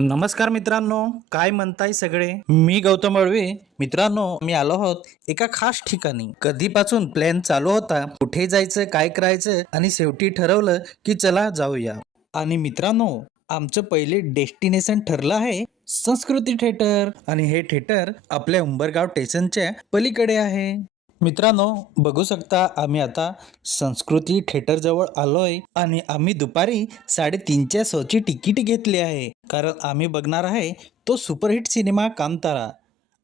नमस्कार मित्रांनो काय म्हणताय सगळे? मी गौतम अळवे मित्रांनो मी आलो आहोत एका खास ठिकाणी. कधीपासून प्लॅन चालू होता कुठे जायचं काय करायचं आणि शेवटी ठरवलं की चला जाऊया. आणि मित्रांनो आमचं पहिले डेस्टिनेशन ठरलं आहे संस्कृती थिएटर. आणि हे थिएटर आपल्या उंबरगाव स्टेशनच्या पलीकडे आहे. मित्रांनो बघू शकता आम्ही आता संस्कृती थिएटरजवळ आलोय आणि आम्ही दुपारी साडेतीनच्या सोची तिकीट घेतली आहे. कारण आम्ही बघणार आहे तो सुपरहिट सिनेमा कांतारा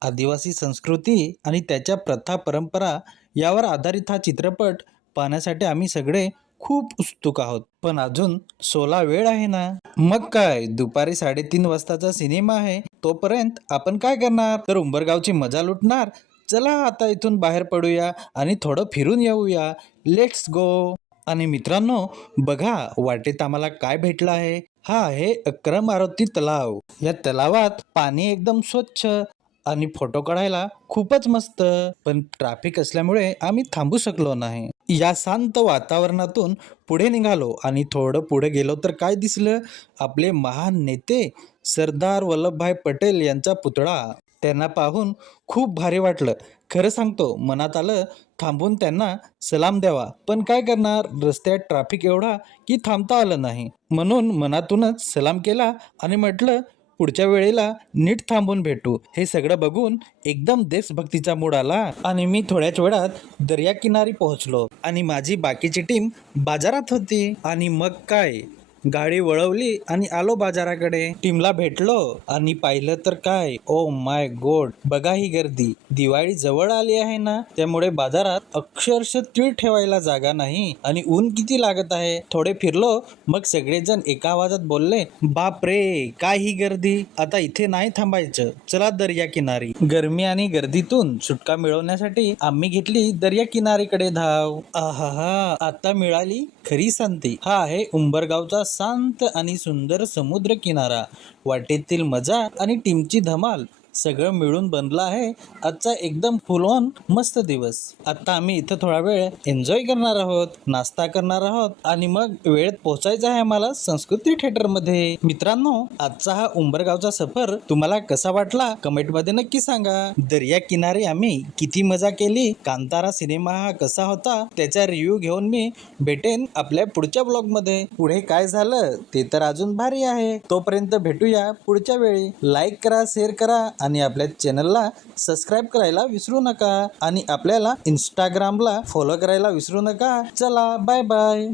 आदिवासी संस्कृती आणि त्याच्या प्रथा परंपरा यावर आधारित हा चित्रपट पाहण्यासाठी आम्ही सगळे खूप उत्सुक आहोत. पण अजून सोला वेळ आहे ना? मग काय? दुपारी साडेतीन वाजताचा सिनेमा आहे. तोपर्यंत आपण काय करणार? तर उंबरगावची मजा लुटणार? चला आता इथून बाहेर पडूया आणि थोडं फिरून येऊया. लेट्स गो आणि मित्रांनो बघा वाटेत आम्हाला काय भेटलं आहे? हा आहे अक्रम आरोती तलाव. या तलावात पाणी एकदम स्वच्छ आणि फोटो काढायला खूपच मस्त. पण ट्रॅफिक असल्यामुळे आम्ही थांबू शकलो नाही. या शांत वातावरणातून पुढे निघालो आणि थोडं पुढे गेलो तर काय दिसलं? आपले महान नेते सरदार वल्लभभाई पटेल यांचा पुतळा. त्यांना पाहून खूप भारी वाटलं. खरं सांगतो मनात आलं थांबून त्यांना सलाम द्यावा. पण काय करणार? रस्त्यात ट्रॅफिक एवढा की थांबता आलं नाही. म्हणून मनातूनच सलाम केला आणि म्हटलं पुढच्या वेळेला नीट थांबून भेटू. हे सगळं बघून एकदम देशभक्तीचा मूड आला आणि मी थोड्याच वेळात दर्याकिनारी पोहोचलो आणि माझी बाकीची टीम बाजारात होती. आणि मग काय? गाडी वळवली आणि आलो बाजाराकडे. टीमला भेटलो आणि पाहिलं तर काय? ओ माय गोड बघा ही गर्दी. दिवाळी जवळ आली आहे ना? त्यामुळे बाजारात अक्षरशः तीळ ठेवायला जागा नाही आणि ऊन किती लागत आहे? थोडे फिरलो मग सगळेजण एका आवाजात बोलले बाप रे काय ही गर्दी? आता इथे नाही थांबायचं. चला दर्या किनारी. गर्मी आणि गर्दीतून सुटका मिळवण्यासाठी आम्ही घेतली दर्या किनारीकडे धाव. आहा आता मिळाली खरी संती हा आहे उंबरगावचा शांत आणि सुंदर समुद्र किनारा. वाटेतील मजा आणि टीमची धमाल सगळं मिळून बनलं आहे. आजचा एकदम फुल ऑन मस्त दिवस. आता आम्ही इथं थोडा वेळ एन्जॉय करणार आहोत नाश्ता करणार आहोत आणि मग वेळेत पोहोचायचं आहे आम्हाला संस्कृती थिएटरमध्ये. मित्रांनो आजचा हा उंबरगावचा सफर तुम्हाला कसा वाटला? कमेंटमध्ये नक्की सांगा. दर्या किनारी आम्ही किती मजा केली? कांतारा सिनेमा हा कसा होता? त्याचा रिव्ह्यू घेऊन मी भेटेन आपल्या पुढच्या ब्लॉगमध्ये पुढे काय झालं ते तर अजून भारी आहे. तोपर्यंत भेटूया पुढच्या वेळी. लाईक करा शेअर करा आणि आपल्या चॅनलला सबस्क्राईब करायला विसरू नका. आणि आपल्याला इंस्टाग्रामला फॉलो करायला विसरू नका. चला बाय बाय